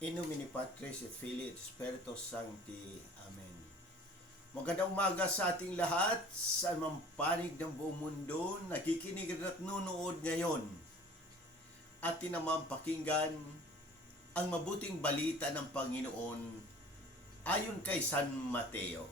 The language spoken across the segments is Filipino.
In nomine Patris et Filii et Spiritus Sancti. Amen. Magandang umaga sa ating lahat sa mang panig ng buong mundo, nakikinig at nunood ngayon. Atin naman pakinggan ang mabuting balita ng Panginoon ayon kay San Mateo.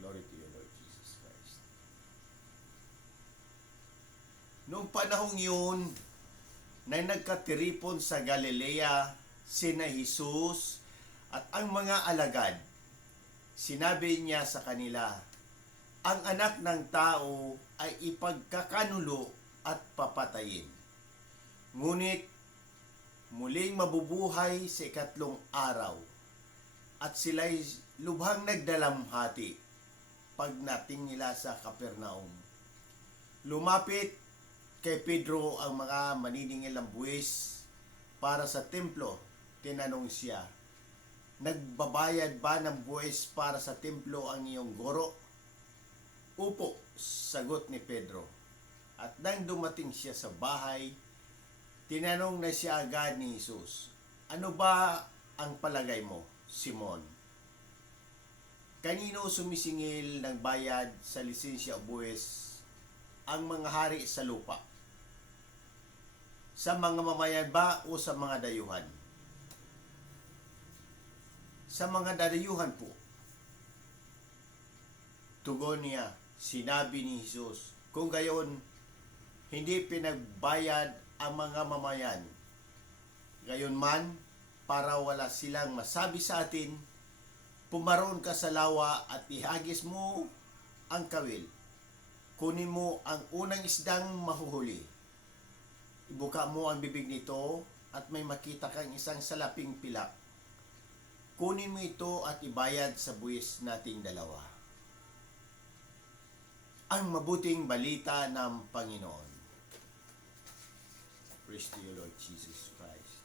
Glory to you, Lord Jesus Christ. Noong panahong yun, na nagkatiripon sa Galilea sina Jesus at ang mga alagad. Sinabi niya sa kanila, ang anak ng tao ay ipagkakanulo at papatayin. Ngunit muling mabubuhay sa ikatlong araw at sila'y lubhang nagdalamhati pagnating nila sa Kapernaum. Lumapit kay Pedro ang mga maniningil ng buwis para sa templo. Tinanong siya, Nagbabayad ba ng buwis para sa templo ang iyong goro? Upo, sagot ni Pedro. At nang dumating siya sa bahay, tinanong na siya agad ni Jesus, Ano ba ang palagay mo, Simon? Kanino sumisingil ng bayad sa lisensya o buwis ang mga hari sa lupa? Sa mga mamayan ba o sa mga dayuhan? Sa mga dayuhan po. Tugon niya, sinabi ni Jesus, kung gayon, hindi pinagbayad ang mga mamayan. Gayon man, para wala silang masabi sa atin, pumaron ka sa lawa at ihagis mo ang kawil. Kunin mo ang unang isdang mahuhuli. Ibuka mo ang bibig nito at may makita kang isang salaping pilak. Kunin mo ito at ibayad sa buwis nating dalawa. Ang mabuting balita ng Panginoon. Praise to you, Lord Jesus Christ.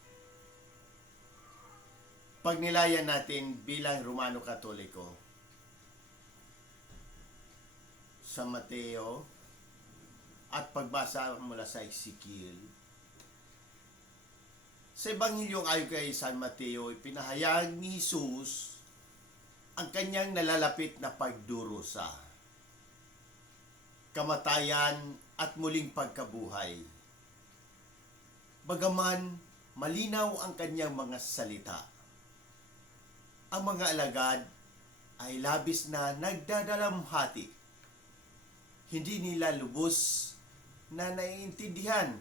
Pagnilayan natin bilang Romano Katoliko, sa Mateo at pagbasa mula sa Ezekiel. Sa Ebanghelyo ayon kay San Mateo, ipinahayag ni Jesus ang kanyang nalalapit na pagdurusa, kamatayan at muling pagkabuhay. Bagaman malinaw ang kanyang mga salita, ang mga alagad ay labis na nagdadalamhati. Hindi nila lubos na naiintindihan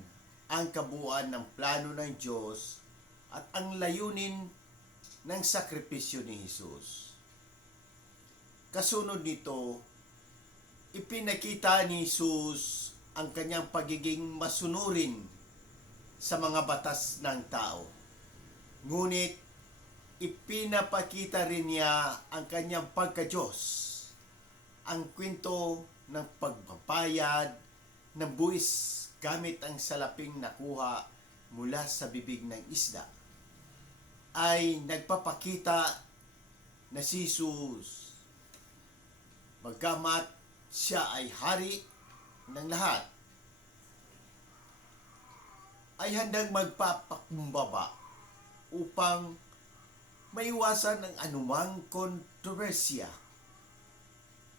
ang kabuuan ng plano ng Diyos at ang layunin ng sakripisyo ni Jesus. Kasunod nito, ipinakita ni Jesus ang kanyang pagiging masunurin sa mga batas ng tao. Ngunit, ipinapakita rin niya ang kanyang pagka-Diyos. Ang kwento ng pagpapayad ng buwis gamit ang salaping nakuha mula sa bibig ng isda ay nagpapakita na si Jesus. Magkamat siya ay hari ng lahat ay handang magpapakumbaba upang maiwasan ang anumang kontrobersya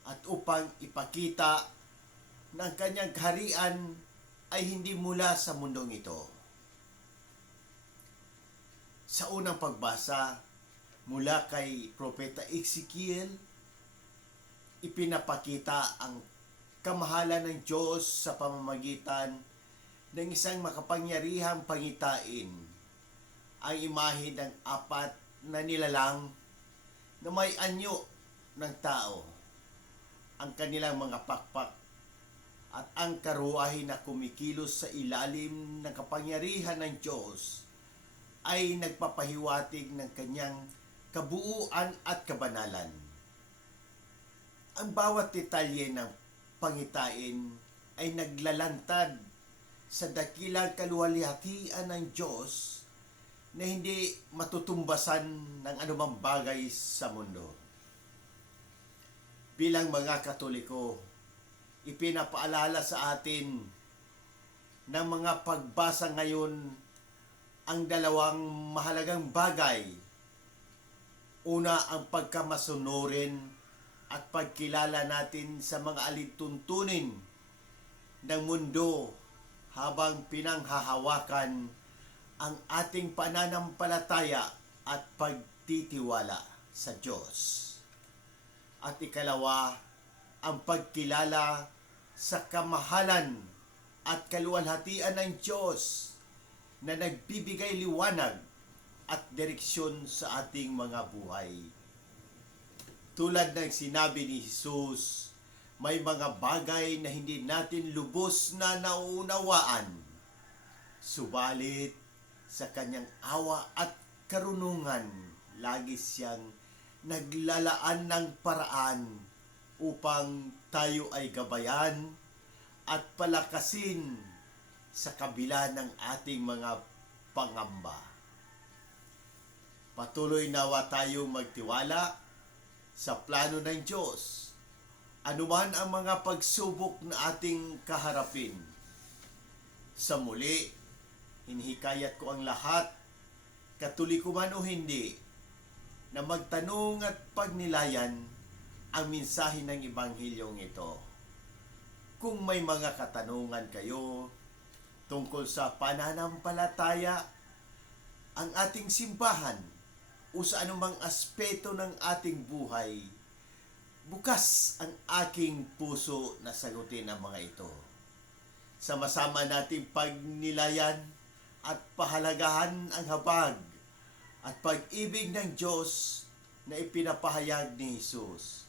at upang ipakita ang kanyang kaharian ay hindi mula sa mundong ito. Sa unang pagbasa mula kay Propeta Ezekiel, ipinapakita ang kamahalan ng Diyos sa pamamagitan ng isang makapangyarihang pangitain ang imahe ng apat na nilalang na may anyo ng tao ang kanilang mga pakpak at ang karuwahe na kumikilos sa ilalim ng kapangyarihan ng Diyos ay nagpapahiwatig ng kanyang kabuuan at kabanalan. Ang bawat detalye ng pangitain ay naglalantad sa dakilang kaluwalhatian ng Diyos na hindi matutumbasan ng anumang bagay sa mundo bilang mga Katoliko, ipinapaalala sa atin ng mga pagbasa ngayon ang dalawang mahalagang bagay. Una, ang pagkamasunurin at pagkilala natin sa mga alituntunin ng mundo habang pinanghahawakan ang ating pananampalataya at pagtitiwala sa Diyos. At ikalawa, ang pagkilala sa kamahalan at kaluwalhatian ng Diyos na nagbibigay liwanag at direksyon sa ating mga buhay. Tulad ng sinabi ni Jesus, may mga bagay na hindi natin lubos na nauunawaan. Subalit, sa kanyang awa at karunungan, lagi siyang naglalaan ng paraan upang tayo ay gabayan at palakasin sa kabila ng ating mga pangamba. Patuloy nawa tayong magtiwala sa plano ng Diyos. Anuman ang mga pagsubok na ating kaharapin. Sa muli, hinihikayat ko ang lahat, katulik ko man o hindi, na magtanong at pagnilayan ang mensahe ng Ebanghilyong ito. Kung may mga katanungan kayo tungkol sa pananampalataya, ang ating simbahan, o sa anumang aspeto ng ating buhay, bukas ang aking puso na sagutin ang mga ito. Sama-sama nating pagnilayan at pahalagahan ang habag at pag-ibig ng Diyos na ipinapahayag ni Jesus